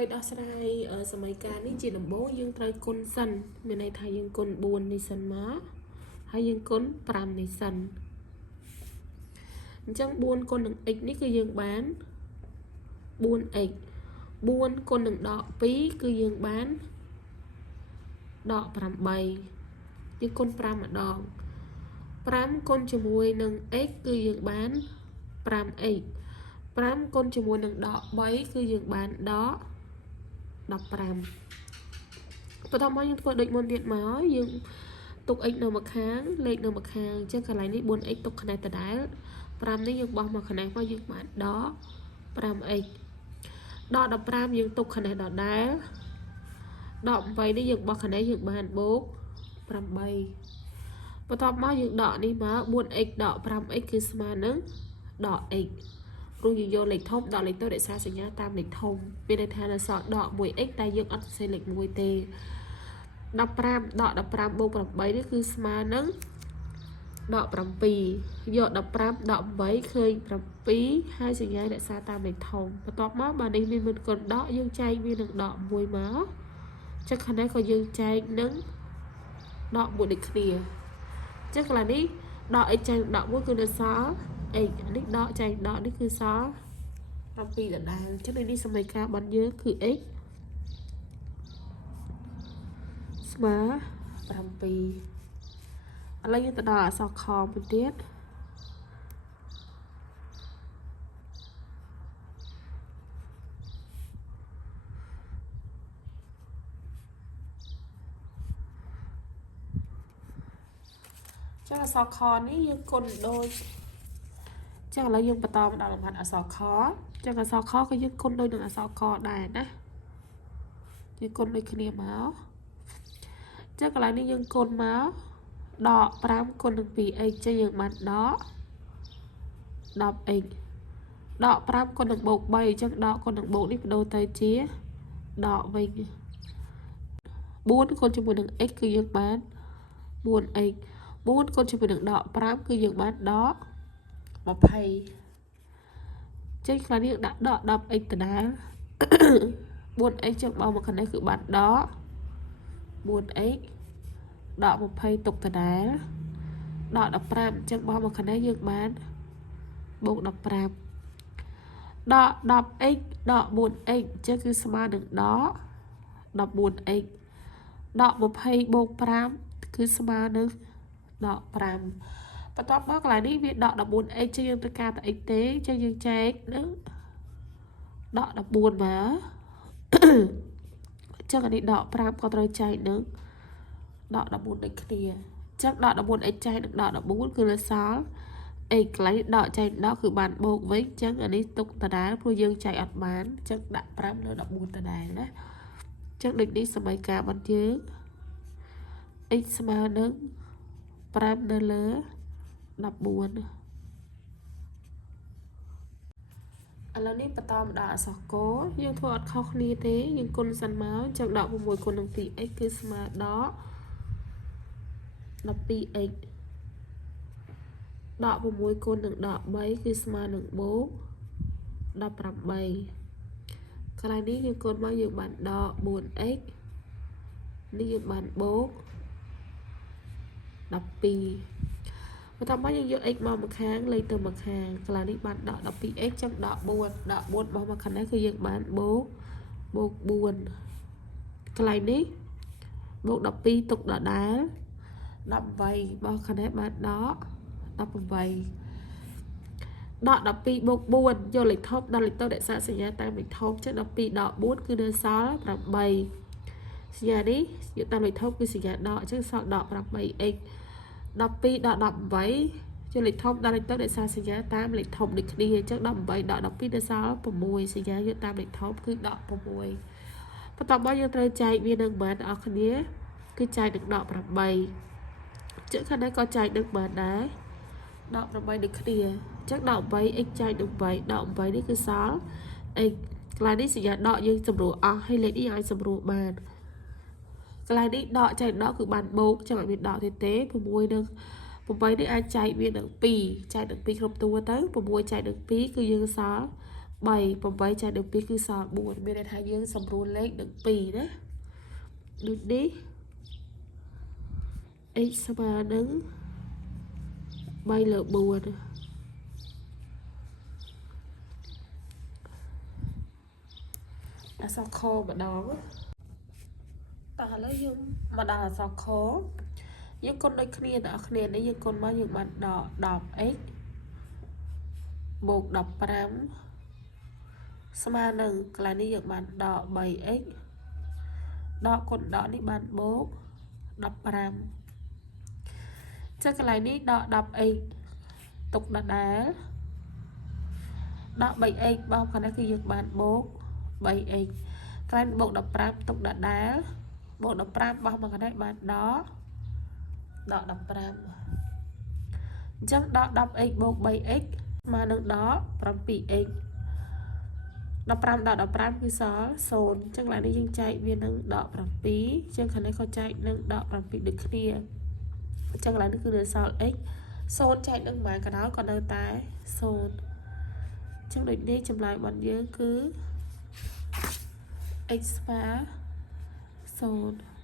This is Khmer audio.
ไปដោះស្រាយសម័យកាលនេះជាដំបូងយើងត្រូវគុណសិនមានន័យថាយើងគុណ4នេះសិនមកហើយយើងគុណ5នេះសិនអញ្ចឹង4គុណនឹង x នេះគឺយើងបាន 4x 4គុណនឹងដក2គឺយើងបានដក8យើងគុណ5ម្ដង5គុណជាមួយនឹង x គឺយើងបាន 5x 5គុណជាមួយនឹងដក3គឺយើងបានដក15បន្តមកយើងធ្វើដូចមុនទៀតមកយើងទុក x នៅម្ខាងលេខនៅម្ខាងអញ្ចឹងកន្លែងនេះ 4x ទុកខ្នែដដែល5នេះយើងបោះមកខ្នែមកយើងបានដក 5x ដក15យើងទុកខ្នែដដែលដក8នេះយើងបោះខ្នែយើងបានបូក8បន្តមកយើងដកនេះមក 4x ដក 5x គឺស្មើនឹងដក x ព្រោះយើងយកលេខធំដកលេខតូចរក្សាសញ្ញាតាមលេខធំមានន័យថានៅសល់ដក 1x តែយើងអត់សរសេរលេខ1ទេ15ដក15បូក8នេះគឺស្មើនឹងដក7យក15ដក8ឃើញ7ហើយសញ្ញារក្សាតាមលេខធំបន្ទាប់មកបើនេះមានគុណដកយើងចែកវានឹងដក1មកចឹងខាងនេះក៏យើងចែកនឹងដក1ដូចគ្នាចឹងកន្លែងនេះដក x ចែកដក1គឺនៅសល់ x នេះដកចែកដកនេះគឺសល់7ដដែលអញ្ចឹងនេះសម័យកាលរបស់យើងគឺ x ស្មើ7ឥឡូវយើងទៅដល់អក្សរខមួយទៀតចឹងអក្សរខនេះយើងគុណដូចចឹងឥឡូវយើងបន្តមកដល់លំហាត់អក្សរខចឹងអក្សរខក៏យើងគុណដូចនឹងអក្សរកដែរណាយើងគុណដូចគ្នាមកចឹងកន្លែងនេះយើងគុណមកដក5គុណនឹង 2x ចឹងយើងបានដក 10x ដក5គុណនឹងបូក3ចឹងដកគុណនឹងបូកនេះបដូរទៅជាដកវិញ4គុណជាមួយនឹង x គឺយើងបាន 4x 4គុណជាមួយនឹងដក5គឺយើងបានដក20ចេញខ្លះនេះដាក់ដក 10x ដដែល 4x ចឹងបោះមកខាងនេះគឺបានដក 4x ដក20ទុកដដែលដក15ចឹងបោះមកខាងនេះយើងបានបូក15ដក 10x ដក 4x ចឹងគឺស្មើនឹងដក 14x ដក20បូក5គឺស្មើនឹងដក5បន្ទាប់មកកន្លែងនេះវាដក 14x ចឹងយើងត្រូវការតែ x ទេចឹងយើងចែកនឹងដក 14មកចឹងអានេះដក5ក៏ត្រូវចែកនឹងដក 14ដូចគ្នាចឹងដក 14x ចែកនឹងដក 14គឺនៅសល់ x កន្លែងដកចែកដកគឺបានបូកវិញចឹងអានេះទុកដដែលព្រោះយើងចែកអត់បានចឹងដាក់5លើ14ដដែលណាចឹងដូចនេះសម័យកាលរបស់យើង x ស្មើនឹង5នៅលើ14ឥឡូវនេះបន្តមកដល់អក្សរកយើងធ្វើអត់ខុសគ្នាទេយើងគុណសិនមកចឹងដក6គុណនឹង 2x គឺស្មើដល់12x ដក6គុណនឹងដក3គឺស្មើនឹងបូក18កន្លែងនេះយើងគុណមកយើងបានដក 4x នេះយើងបានបូក12បន្ទាប់មកយើងយក x មកម្ខាងលេខទៅម្ខាងកន្លែងនេះបានដក 12x ចឹងដក4ដក4បោះមកខាងនេះគឺយើងបានបូក4កន្លែងនេះបូក12ទុកដដែល18បោះខាងនេះបានដក18ដក12បូក4យកលេខធំដល់លេខតូចរក្សាសញ្ញាតាមលេខធំចឹង12ដក4គឺនៅសល់8សញ្ញានេះយកតាមលេខធំគឺសញ្ញាដកចឹងសល់ដក 8x 12ដក18យកលេខធំដល់លេខតូចរក្សាសញ្ញាតាមលេខធំដូចគ្នាចឹង18ដក12នៅសល់6សញ្ញាយកតាមលេខធំគឺដក6បន្ទាប់មកយើងត្រូវចែកវានឹងបានអស់គ្នាគឺចែកនឹងដក8ចឹងខាងនេះក៏ចែកនឹងបានដែរដក8ដូចគ្នាចឹងដក 8x ចែកនឹង8ដក8នេះគឺសល់ x កន្លែងនេះសញ្ញាដកយើងសម្រួលអស់ហើយលេខនេះអាចសម្រួលបានកន្លែងនេះដកចែកដកគឺបានបូកចឹងអត់មានដកទេ6នឹង8នេះអាចចែកវានឹង2ចែកនឹង2គ្រប់តួទៅ6ចែកនឹង2គឺយើងសល់ 8ចែកនឹង2គឺសល់4មានន័យថាយើងសម្រួលលេខនឹង2ណាដូចនេះ x ស្មើនឹង3 លើ 4អក្សរខម្ដងតោះឥឡូវយើងមកដល់អក្សរខយើងគុណដូចគ្នាអ្នកនរគ្នានេះយើងគុណមកយើងបានដក 10x បូក 15 ស្មើនឹងកន្លែងនេះយើងបានដក 3x ដកគុណដកនេះបានបូក 15 ចឹងកន្លែងនេះដក 10x ទុកដដែលដក 3x បោកខាងនេះគឺយើងបានបូក 3x កន្លែងបូក 15 ទុកដដែលបូក 15 បោះមកខាងនេះបានដក 15 អញ្ចឹងដក 10x បូក 3x ស្មើនឹងដក 7x 15 ដក 15 គឺសល់0អញ្ចឹងកន្លែងនេះយើងចែកវានឹងដក 7 អញ្ចឹងខាងនេះក៏ចែកនឹងដក 7 ដូចគ្នាអញ្ចឹងកន្លែងនេះគឺនៅសល់ x 0ចែកនឹងប៉ុន្មានក៏ដោយក៏នៅតែ0អញ្ចឹងដូចនេះចម្លើយរបស់យើងគឺ x ស្មើ0